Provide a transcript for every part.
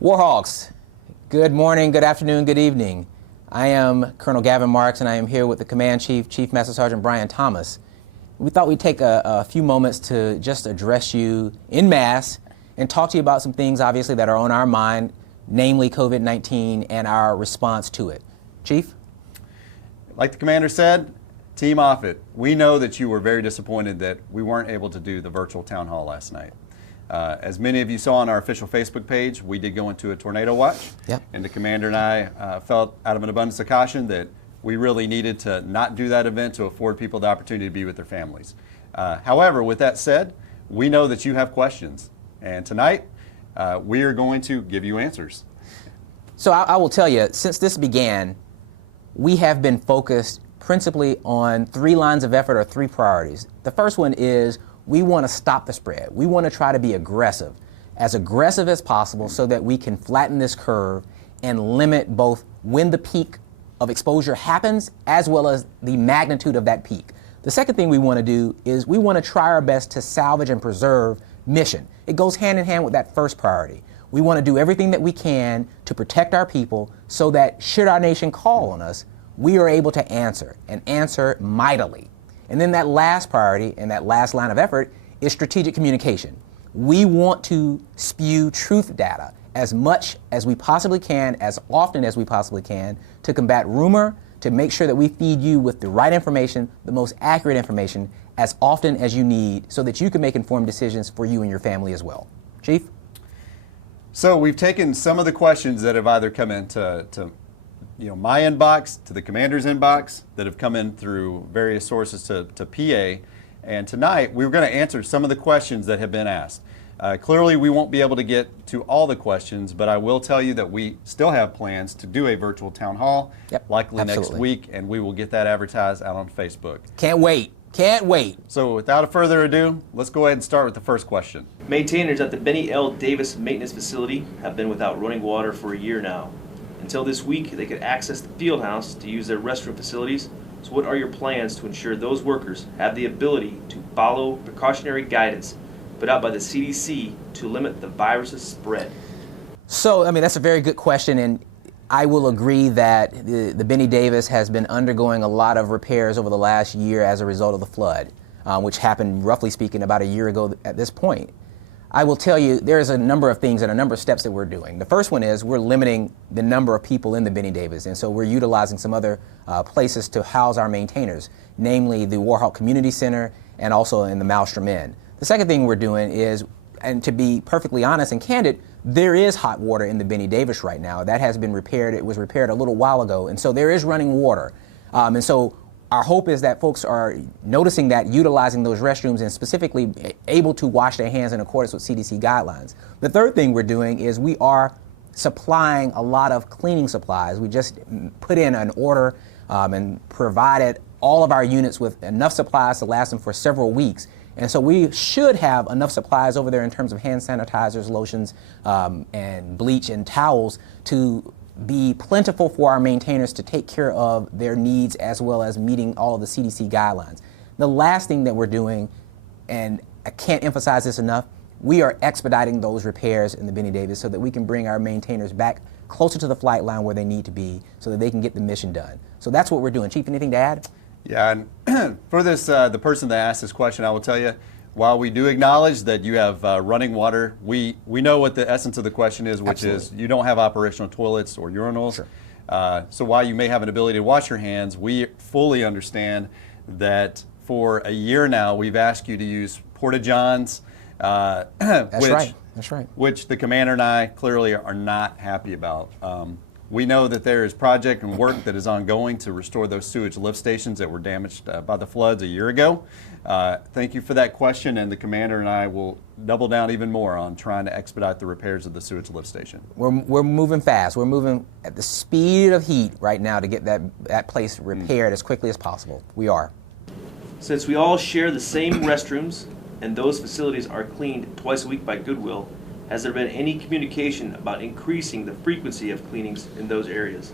Warhawks, good morning, good afternoon, good evening. I am Colonel Gavin Marks, and I am here with the Command Chief, Chief Master Sergeant Brian Thomas. We thought we'd take a few moments to just address you en masse and talk to you about some things, obviously, that are on our mind, namely COVID-19 and our response to it. Chief? Like the commander said, Team Offutt, we know that you were very disappointed that we weren't able to do the virtual town hall last night. As many of you saw on our official Facebook page, we did go into a tornado watch. Yep. And the commander and I felt out of an abundance of caution that we really needed to not do that event to afford people the opportunity to be with their families. However, with that said, we know that you have questions. And tonight, we are going to give you answers. So I will tell you, since this began, we have been focused principally on 3 lines of effort or 3 priorities. The first one is we want to stop the spread. We want to try to be aggressive as possible so that we can flatten this curve and limit both when the peak of exposure happens as well as the magnitude of that peak. The second thing we want to do is we want to try our best to salvage and preserve mission. It goes hand in hand with that first priority. We want to do everything that we can to protect our people so that should our nation call on us, we are able to answer and answer mightily. And then that last priority and that last line of effort is strategic communication. We want to spew truth data as much as we possibly can, as often as we possibly can, to combat rumor, to make sure that we feed you with the right information, the most accurate information, as often as you need so that you can make informed decisions for you and your family as well. Chief? So we've taken some of the questions that have either come into my inbox, to the commander's inbox, that have come in through various sources to PA. And tonight, we're going to answer some of the questions that have been asked. Clearly, we won't be able to get to all the questions, but I will tell you that we still have plans to do a virtual town hall, likely next week, and we will get that advertised out on Facebook. Can't wait. Can't wait. So without further ado, let's go ahead and start with the first question. Maintainers at the Benny L. Davis Maintenance Facility have been without running water for a year now. Until this week, they could access the field house to use their restroom facilities. So what are your plans to ensure those workers have the ability to follow precautionary guidance put out by the CDC to limit the virus's spread? So, that's a very good question, and I will agree that the Benny Davis has been undergoing a lot of repairs over the last year as a result of the flood, which happened, roughly speaking, about a year ago at this point. I will tell you there's a number of things and a number of steps that we're doing. The first one is we're limiting the number of people in the Benny Davis, and so we're utilizing some other places to house our maintainers, namely the Warhawk Community Center and also in the Maelstrom Inn. The second thing we're doing is, and to be perfectly honest and candid, there is hot water in the Benny Davis right now. That has been repaired. It was repaired a little while ago, and so there is running water. And so our hope is that folks are noticing that, utilizing those restrooms, and specifically able to wash their hands in accordance with CDC guidelines. The third thing we're doing is we are supplying a lot of cleaning supplies. We just put in an order and provided all of our units with enough supplies to last them for several weeks. And so we should have enough supplies over there in terms of hand sanitizers, lotions, and bleach and towels to be plentiful for our maintainers to take care of their needs as well as meeting all of the CDC guidelines. The last thing that we're doing, and I can't emphasize this enough, we are expediting those repairs in the Benny Davis so that we can bring our maintainers back closer to the flight line where they need to be so that they can get the mission done. So that's what we're doing. Chief, anything to add? Yeah, and for this, the person that asked this question, I will tell you, while we do acknowledge that you have running water, we know what the essence of the question is, which is you don't have operational toilets or urinals. Sure. So while you may have an ability to wash your hands, we fully understand that for a year now we've asked you to use porta-johns, That's right. which the commander and I clearly are not happy about. We know that there is project and work that is ongoing to restore those sewage lift stations that were damaged by the floods a year ago. Thank you for that question, and the commander and I will double down even more on trying to expedite the repairs of the sewage lift station. We're moving fast. We're moving at the speed of heat right now to get that place repaired as quickly as possible. We are. Since we all share the same restrooms and those facilities are cleaned twice a week by Goodwill, has there been any communication about increasing the frequency of cleanings in those areas?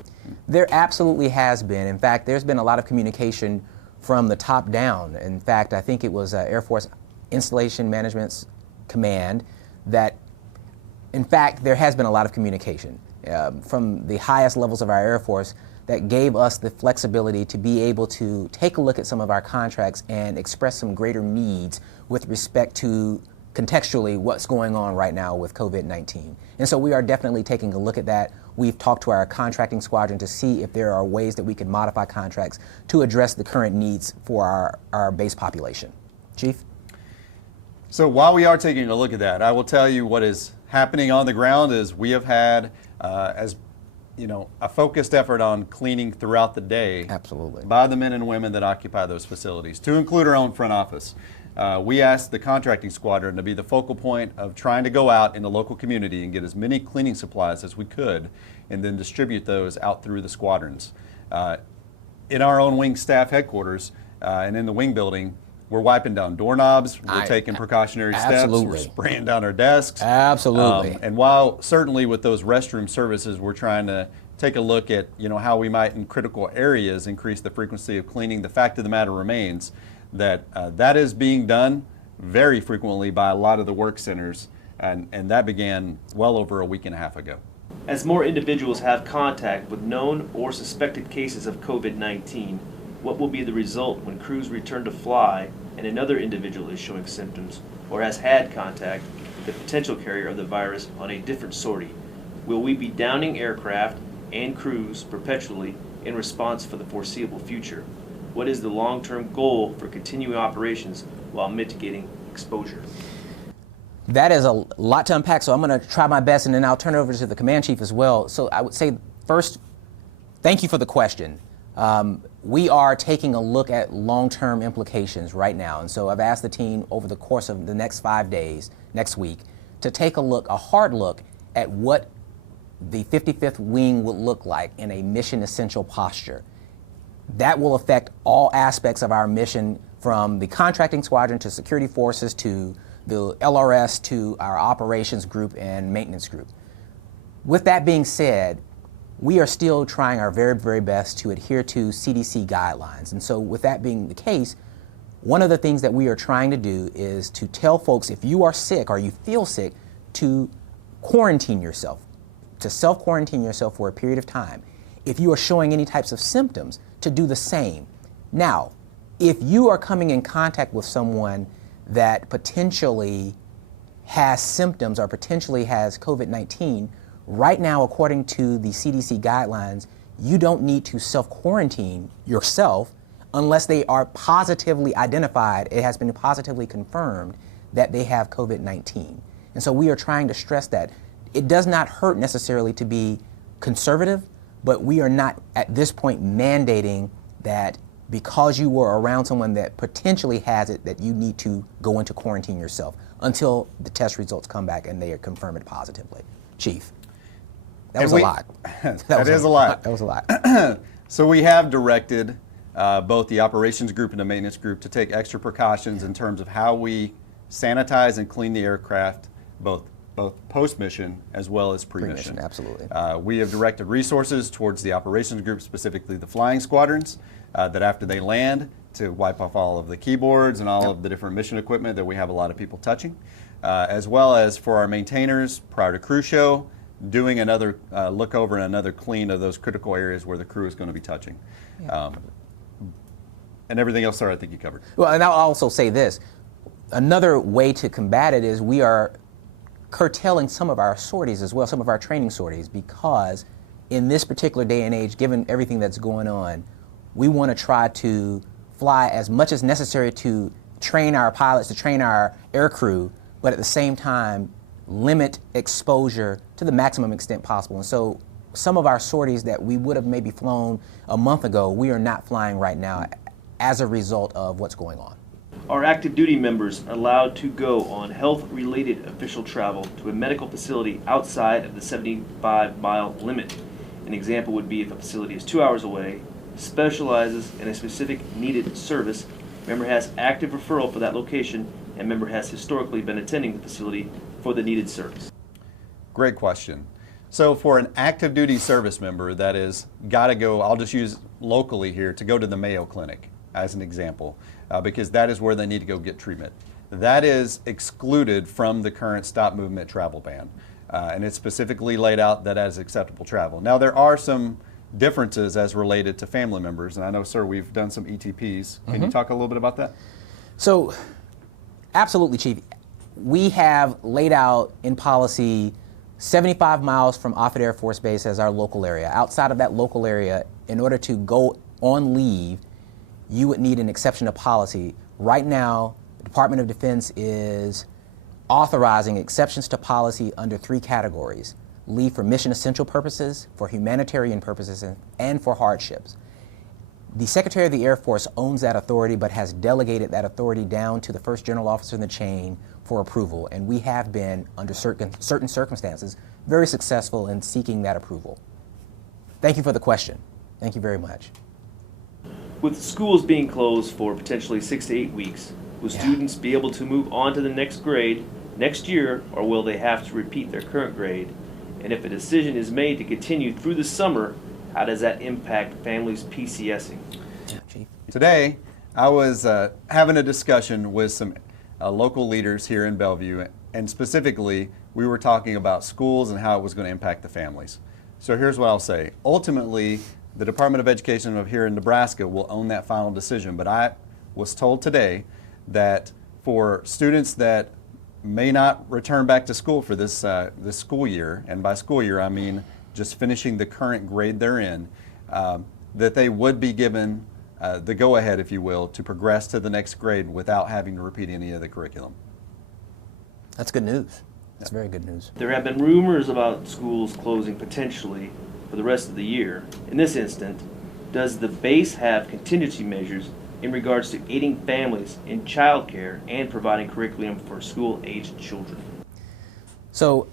There absolutely has been. In fact, there's been a lot of communication from the top down. In fact, I think it was Air Force Installation Management's command that In fact, there has been a lot of communication from the highest levels of our Air Force that gave us the flexibility to be able to take a look at some of our contracts and express some greater needs with respect to contextually what's going on right now with COVID-19. And so we are definitely taking a look at that. We've talked to our contracting squadron to see if there are ways that we can modify contracts to address the current needs for our base population. Chief? So while we are taking a look at that, I will tell you what is happening on the ground is we have had, as you know, a focused effort on cleaning throughout the day. Absolutely. By the men and women that occupy those facilities, to include our own front office. We asked the contracting squadron to be the focal point of trying to go out in the local community and get as many cleaning supplies as we could and then distribute those out through the squadrons. In our own wing staff headquarters and in the wing building, we're wiping down doorknobs, we're taking precautionary steps, we're spraying down our desks. Absolutely. And while certainly with those restroom services, we're trying to take a look at, you know, how we might in critical areas increase the frequency of cleaning, the fact of the matter remains that that is being done very frequently by a lot of the work centers, and that began well over a week and a half ago. As more individuals have contact with known or suspected cases of COVID-19, what will be the result when crews return to fly and another individual is showing symptoms or has had contact with the potential carrier of the virus on a different sortie? Will we be downing aircraft and crews perpetually in response for the foreseeable future? What is the long-term goal for continuing operations while mitigating exposure? That is a lot to unpack, so I'm going to try my best, and then I'll turn it over to the command chief as well. So I would say, first, thank you for the question. We are taking a look at long-term implications right now, and so I've asked the team over the course of the next 5 days, next week, to take a hard look at what the 55th Wing would look like in a mission essential posture. That will affect all aspects of our mission, from the contracting squadron to security forces to the LRS to our operations group and maintenance group. With that being said, we are still trying our very, very best to adhere to CDC guidelines. And so with that being the case, one of the things that we are trying to do is to tell folks, if you are sick or you feel sick, to quarantine yourself, to self-quarantine yourself for a period of time. If you are showing any types of symptoms, to do the same. Now, if you are coming in contact with someone that potentially has symptoms or potentially has COVID-19, right now, according to the CDC guidelines, you don't need to self-quarantine yourself unless they are positively identified, it has been positively confirmed that they have COVID-19. And so we are trying to stress that. It does not hurt necessarily to be conservative, but we are not at this point mandating that because you were around someone that potentially has it, that you need to go into quarantine yourself until the test results come back and they are confirmed positively. Chief, that was a lot. That is a lot. That was a lot. So we have directed both the operations group and the maintenance group to take extra precautions in terms of how we sanitize and clean the aircraft, both post-mission as well as pre-mission. Absolutely. We have directed resources towards the operations group, specifically the flying squadrons, that after they land, to wipe off all of the keyboards and all of the different mission equipment that we have a lot of people touching, as well as for our maintainers prior to crew show, doing another look over and another clean of those critical areas where the crew is going to be touching. And everything else, sir, I think you covered. Well, and I'll also say this. Another way to combat it is we are curtailing some of our sorties as well, some of our training sorties, because in this particular day and age, given everything that's going on, we want to try to fly as much as necessary to train our pilots, to train our air crew, but at the same time, limit exposure to the maximum extent possible. And so some of our sorties that we would have maybe flown a month ago, we are not flying right now as a result of what's going on. Are active duty members allowed to go on health-related official travel to a medical facility outside of the 75-mile limit? An example would be if a facility is 2 hours away, specializes in a specific needed service, member has active referral for that location, and member has historically been attending the facility for the needed service. Great question. So for an active duty service member that is got to go, I'll just use locally here, to go to the Mayo Clinic as an example, because that is where they need to go get treatment. That is excluded from the current stop movement travel ban. and it's specifically laid out that as acceptable travel. Now, there are some differences as related to family members, and I know, sir, we've done some ETPs. Can you talk a little bit about that? So, absolutely, Chief. We have laid out in policy 75 miles from Offutt Air Force Base as our local area. Outside of that local area, in order to go on leave, you would need an exception to policy. Right now, the Department of Defense is authorizing exceptions to policy under 3 categories: leave for mission essential purposes, for humanitarian purposes, and for hardships. The Secretary of the Air Force owns that authority, but has delegated that authority down to the first general officer in the chain for approval, and we have been, under certain circumstances, very successful in seeking that approval. Thank you for the question. Thank you very much. With schools being closed for potentially 6 to 8 weeks, will students be able to move on to the next grade next year, or will they have to repeat their current grade? And if a decision is made to continue through the summer, how does that impact families' PCSing? Today, I was having a discussion with some local leaders here in Bellevue, and specifically, we were talking about schools and how it was going to impact the families. So here's what I'll say. Ultimately, the Department of Education of here in Nebraska will own that final decision, but I was told today that for students that may not return back to school for this school year, and by school year I mean just finishing the current grade they're in, that they would be given the go-ahead, if you will, to progress to the next grade without having to repeat any of the curriculum. That's good news. That's very good news. There have been rumors about schools closing potentially for the rest of the year. In this instance, does the base have contingency measures in regards to aiding families in childcare and providing curriculum for school-aged children? So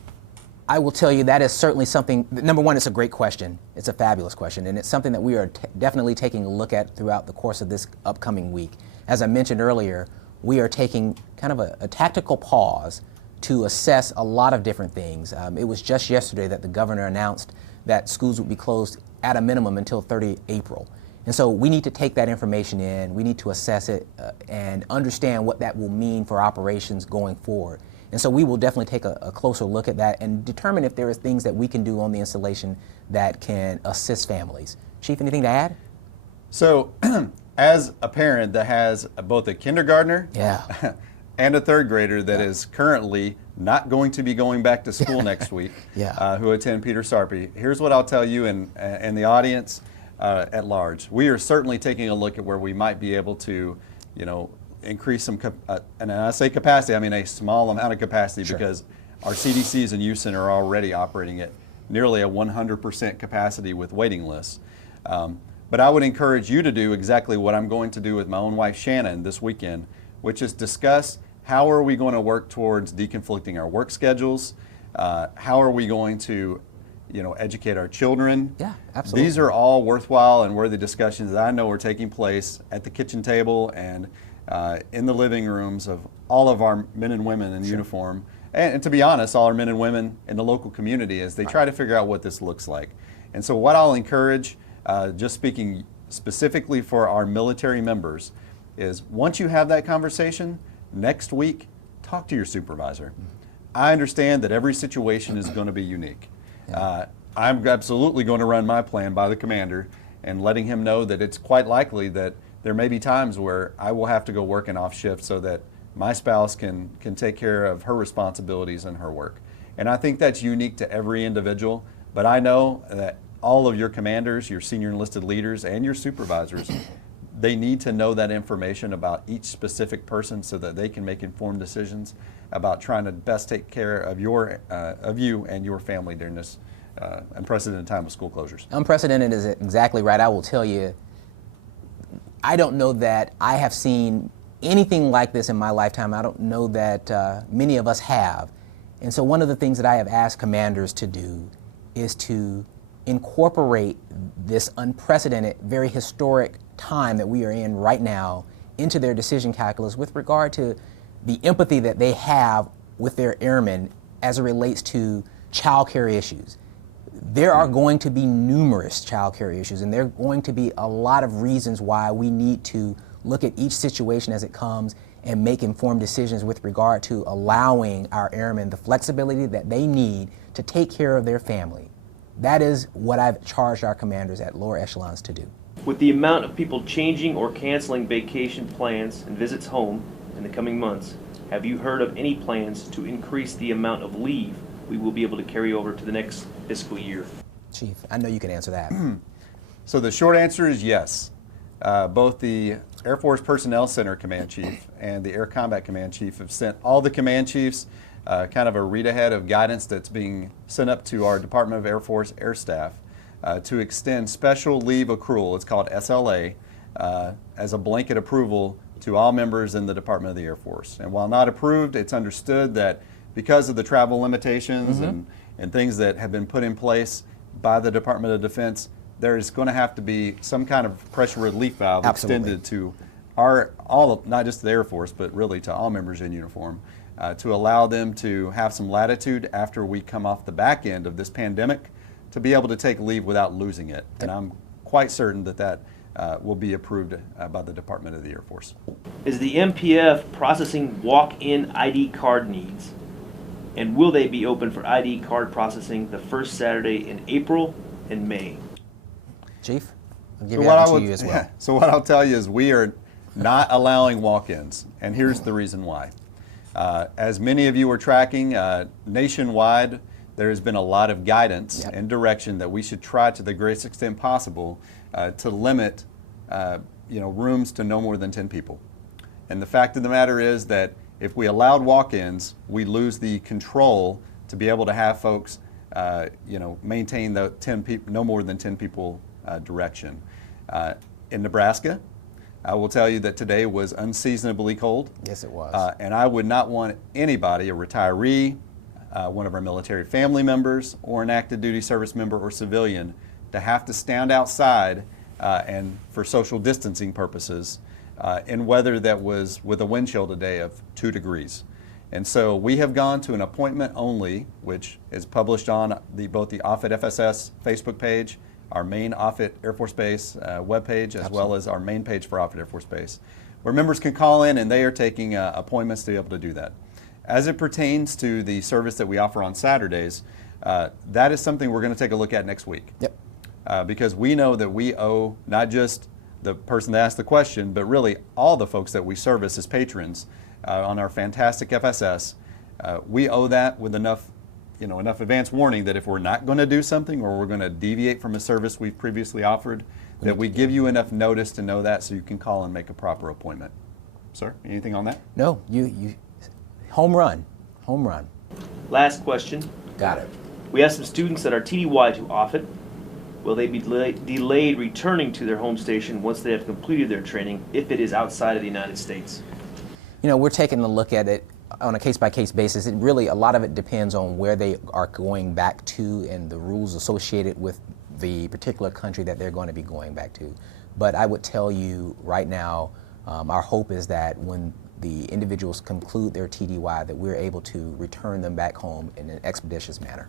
I will tell you that is certainly something. Number one, it's a great question. It's a fabulous question, and it's something that we are definitely taking a look at throughout the course of this upcoming week. As I mentioned earlier, we are taking kind of a tactical pause to assess a lot of different things. It was just yesterday that the governor announced that schools would be closed at a minimum until 30 April. And so we need to take that information in, we need to assess it and understand what that will mean for operations going forward. And so we will definitely take a closer look at that and determine if there are things that we can do on the installation that can assist families. Chief, anything to add? So as a parent that has both a kindergartner and a third grader that is currently not going to be going back to school next week, who attend Peter Sarpy, here's what I'll tell you and the audience at large. We are certainly taking a look at where we might be able to, increase some, and I say capacity, I mean a small amount of capacity, because our CDCs in Houston are already operating at nearly a 100% capacity with waiting lists. But I would encourage you to do exactly what I'm going to do with my own wife Shannon this weekend, which is discuss how are we going to work towards deconflicting our work schedules, how are we going to educate our children. Yeah, absolutely. These are all worthwhile and worthy discussions that I know are taking place at the kitchen table and in the living rooms of all of our men and women in uniform, and to be honest, all our men and women in the local community as they try to figure out what this looks like. And so what I'll encourage, just speaking specifically for our military members, is once you have that conversation, next week, talk to your supervisor. I understand that every situation is going to be unique. I'm absolutely going to run my plan by the commander and letting him know that it's quite likely that there may be times where I will have to go work an off shift so that my spouse can take care of her responsibilities and her work. And I think that's unique to every individual, but I know that all of your commanders, your senior enlisted leaders, and your supervisors, they need to know that information about each specific person so that they can make informed decisions about trying to best take care of you and your family during this unprecedented time of school closures. Unprecedented is exactly right. I will tell you, I don't know that I have seen anything like this in my lifetime. I don't know that many of us have. And so one of the things that I have asked commanders to do is to incorporate this unprecedented, very historic time that we are in right now into their decision calculus with regard to the empathy that they have with their airmen as it relates to child care issues. There are going to be numerous child care issues, and there are going to be a lot of reasons why we need to look at each situation as it comes and make informed decisions with regard to allowing our airmen the flexibility that they need to take care of their family. That is what I've charged our commanders at lower echelons to do. With the amount of people changing or canceling vacation plans and visits home in the coming months, have you heard of any plans to increase the amount of leave we will be able to carry over to the next fiscal year? Chief, I know you can answer that. So the short answer is yes. Both the Air Force Personnel Center Command Chief and the Air Combat Command Chief have sent all the command chiefs kind of a read ahead of guidance that's being sent up to our Department of Air Force Air Staff to extend special leave accrual, it's called SLA, as a blanket approval to all members in the Department of the Air Force. And while not approved, it's understood that because of the travel limitations and things that have been put in place by the Department of Defense, there is going to have to be some kind of pressure relief valve extended to not just the Air Force, but really to all members in uniform, to allow them to have some latitude after we come off the back end of this pandemic to be able to take leave without losing it. And I'm quite certain that that will be approved by the Department of the Air Force. Is the MPF processing walk-in ID card needs? And will they be open for ID card processing the first Saturday in April and May? Chief, I'll give that to you as well. Yeah, so what I'll tell you is we are not allowing walk-ins, and here's the reason why. As many of you are tracking, nationwide, there has been a lot of guidance and direction that we should try to the greatest extent possible to limit rooms to no more than 10 people. And the fact of the matter is that if we allowed walk-ins, we lose the control to be able to have folks maintain the no more than 10 people direction. In Nebraska, I will tell you that today was unseasonably cold. Yes, it was. And I would not want anybody, a retiree, one of our military family members, or an active duty service member or civilian, to have to stand outside and for social distancing purposes in weather that was with a wind chill today of 2 degrees. And so we have gone to an appointment only, which is published on both the Offutt FSS Facebook page, our main Offutt Air Force Base webpage, as well as our main page for Offutt Air Force Base, where members can call in and they are taking appointments to be able to do that. As it pertains to the service that we offer on Saturdays, that is something we're going to take a look at next week. Yep. Because we know that we owe not just the person that asked the question, but really all the folks that we service as patrons on our fantastic FSS. We owe that with enough advance warning that if we're not going to do something or we're going to deviate from a service we've previously offered, that we give you enough notice to know that so you can call and make a proper appointment. Sir, anything on that? No, you home run. Last question. Got it. We have some students that are TDY to Offutt. Will they be delayed returning to their home station once they have completed their training if it is outside of the United States? We're taking a look at it on a case-by-case basis. A lot of it depends on where they are going back to and the rules associated with the particular country that they're going to be going back to. But I would tell you right now, our hope is that when the individuals conclude their TDY, that we're able to return them back home in an expeditious manner.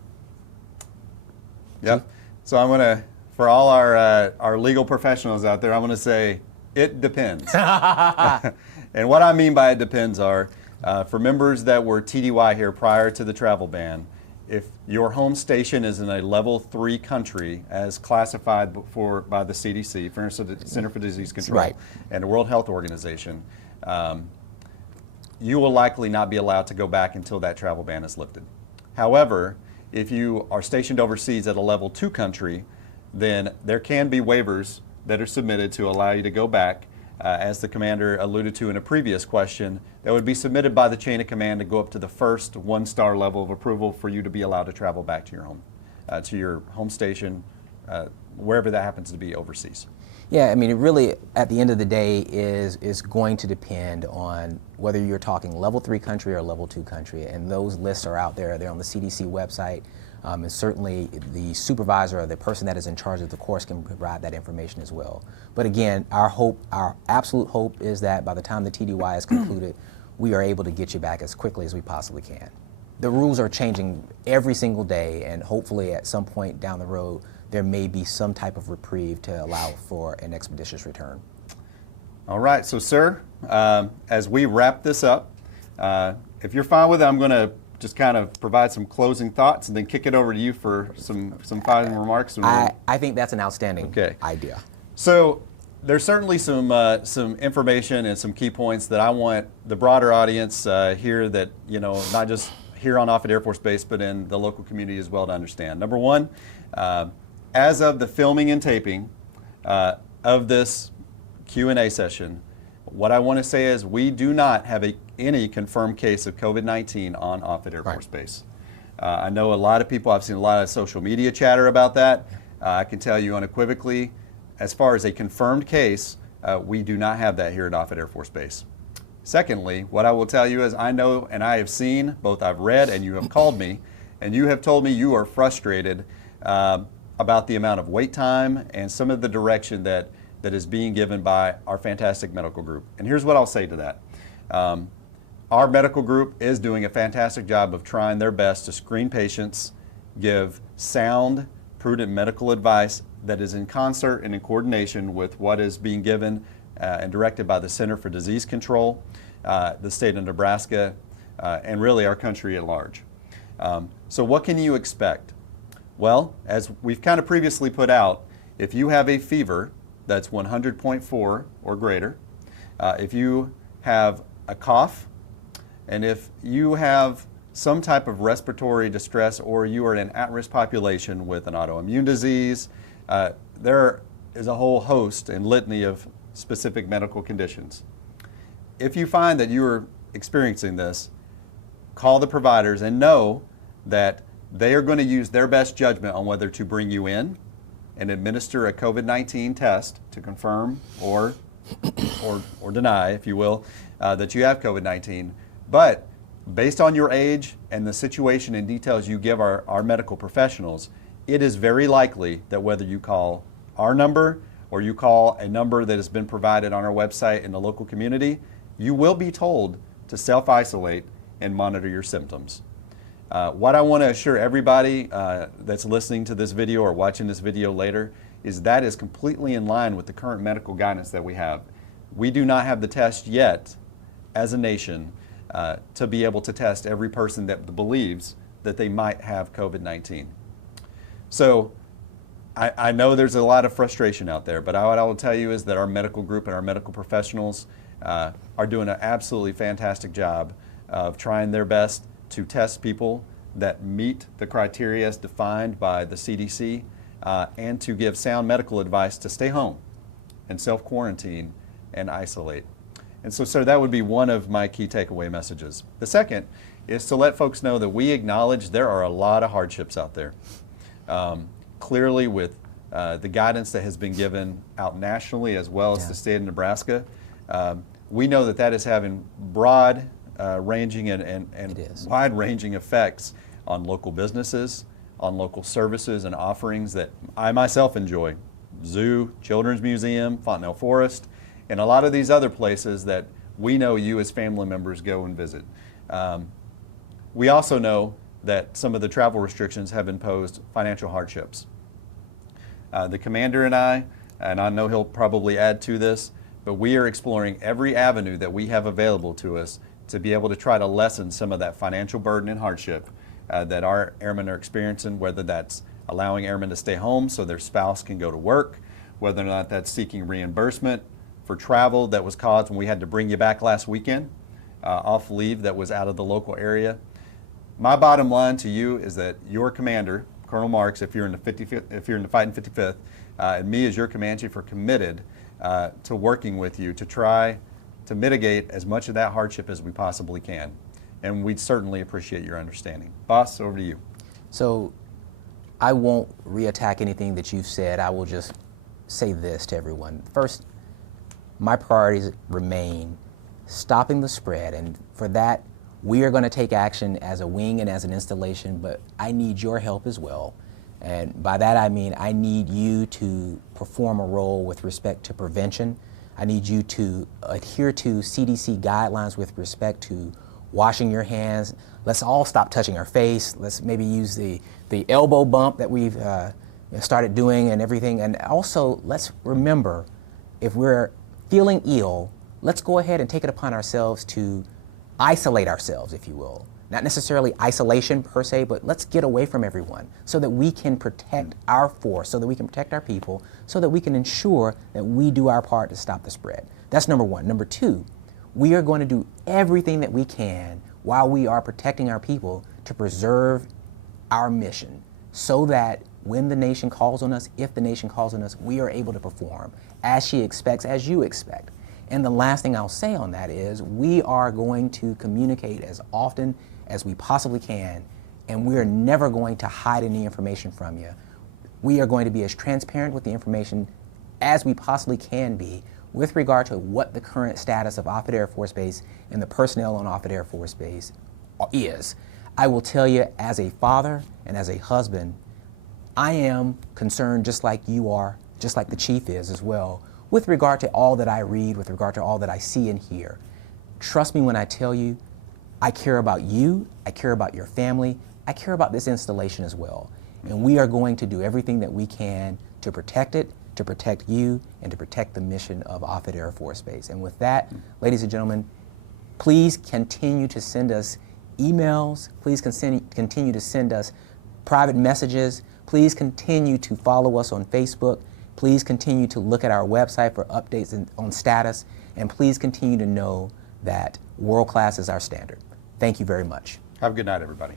Yep. So I'm going to, for all our legal professionals out there, I'm going to say it depends. And what I mean by it depends are, for members that were TDY here prior to the travel ban, if your home station is in a level 3 country as classified by the CDC, Center for Disease Control, and the World Health Organization, you will likely not be allowed to go back until that travel ban is lifted. However, if you are stationed overseas at a level 2 country, then there can be waivers that are submitted to allow you to go back, as the commander alluded to in a previous question, that would be submitted by the chain of command to go up to the first 1-star level of approval for you to be allowed to travel back to your home station, wherever that happens to be overseas. Yeah, it really, at the end of the day, is going to depend on whether you're talking level 3 country or level 2 country, and those lists are out there. They're on the CDC website, and certainly the supervisor or the person that is in charge of the course can provide that information as well. But again, our absolute hope is that by the time the TDY is concluded, we are able to get you back as quickly as we possibly can. The rules are changing every single day, and hopefully at some point down the road, there may be some type of reprieve to allow for an expeditious return. All right, so sir, as we wrap this up, if you're fine with it, I'm going to just kind of provide some closing thoughts and then kick it over to you for some final remarks. I think that's an outstanding idea. So there's certainly some information and some key points that I want the broader audience here that, not just here on Offutt Air Force Base, but in the local community as well to understand. Number one, as of the filming and taping of this Q&A session, what I want to say is we do not have any confirmed case of COVID-19 on Offutt Air Force Base. I know a lot of people, I've seen a lot of social media chatter about that. I can tell you unequivocally, as far as a confirmed case, we do not have that here at Offutt Air Force Base. Secondly, what I will tell you is I know and I have seen, both I've read and you have called me, and you have told me you are frustrated about the amount of wait time and some of the direction that is being given by our fantastic medical group. And here's what I'll say to that. Our medical group is doing a fantastic job of trying their best to screen patients, give sound, prudent medical advice that is in concert and in coordination with what is being given and directed by the Center for Disease Control, the state of Nebraska, and really our country at large. So what can you expect? Well, as we've kind of previously put out, if you have a fever that's 100.4 or greater, if you have a cough, and if you have some type of respiratory distress or you are an at-risk population with an autoimmune disease, there is a whole host and litany of specific medical conditions. If you find that you are experiencing this, call the providers and know that they are going to use their best judgment on whether to bring you in and administer a COVID-19 test to confirm or deny, if you will, that you have COVID-19. But based on your age and the situation and details you give our medical professionals, it is very likely that whether you call our number or you call a number that has been provided on our website in the local community, you will be told to self-isolate and monitor your symptoms. What I want to assure everybody that's listening to this video or watching this video later is that is completely in line with the current medical guidance that we have. We do not have the test yet as a nation to be able to test every person that believes that they might have COVID-19. So I know there's a lot of frustration out there, but what I will tell you is that our medical group and our medical professionals are doing an absolutely fantastic job of trying their best to test people that meet the criteria as defined by the CDC and to give sound medical advice to stay home and self-quarantine and isolate. And so that would be one of my key takeaway messages. The second is to let folks know that we acknowledge there are a lot of hardships out there. Clearly with the guidance that has been given out nationally as well as the state of Nebraska, we know that is having broad ranging and wide-ranging effects on local businesses, on local services and offerings that I myself enjoy. Zoo, Children's Museum, Fontenelle Forest, and a lot of these other places that we know you as family members go and visit. We also know that some of the travel restrictions have imposed financial hardships. The commander and I know he'll probably add to this, but we are exploring every avenue that we have available to us to be able to try to lessen some of that financial burden and hardship that our airmen are experiencing, whether that's allowing airmen to stay home so their spouse can go to work, whether or not that's seeking reimbursement for travel that was caused when we had to bring you back last weekend off leave that was out of the local area. My bottom line to you is that your commander, Colonel Marks, if you're in the fighting 55th, and me as your command chief are committed to working with you to try to mitigate as much of that hardship as we possibly can. And we'd certainly appreciate your understanding. Boss, over to you. So I won't reattack anything that you've said. I will just say this to everyone. First, my priorities remain stopping the spread, and for that, we are going to take action as a wing and as an installation, but I need your help as well. And by that I mean I need you to perform a role with respect to prevention. I need you to adhere to CDC guidelines with respect to washing your hands. Let's all stop touching our face. Let's maybe use the elbow bump that we've started doing and everything. And also, let's remember, if we're feeling ill, let's go ahead and take it upon ourselves to isolate ourselves, if you will. Not necessarily isolation per se, but let's get away from everyone so that we can protect our force, so that we can protect our people, so that we can ensure that we do our part to stop the spread. That's number one. Number two, we are going to do everything that we can while we are protecting our people to preserve our mission so that when the nation calls on us, if the nation calls on us, we are able to perform as she expects, as you expect. And the last thing I'll say on that is we are going to communicate as often as we possibly can, and we are never going to hide any information from you. We are going to be as transparent with the information as we possibly can be with regard to what the current status of Offutt Air Force Base and the personnel on Offutt Air Force Base is. I will tell you, as a father and as a husband, I am concerned just like you are, just like the chief is as well, with regard to all that I read, with regard to all that I see and hear. Trust me when I tell you, I care about you, I care about your family, I care about this installation as well. And we are going to do everything that we can to protect it, to protect you, and to protect the mission of Offutt Air Force Base. And with that, ladies and gentlemen, please continue to send us emails, please continue to send us private messages, please continue to follow us on Facebook, please continue to look at our website for updates on status, and please continue to know that world class is our standard. Thank you very much. Have a good night, everybody.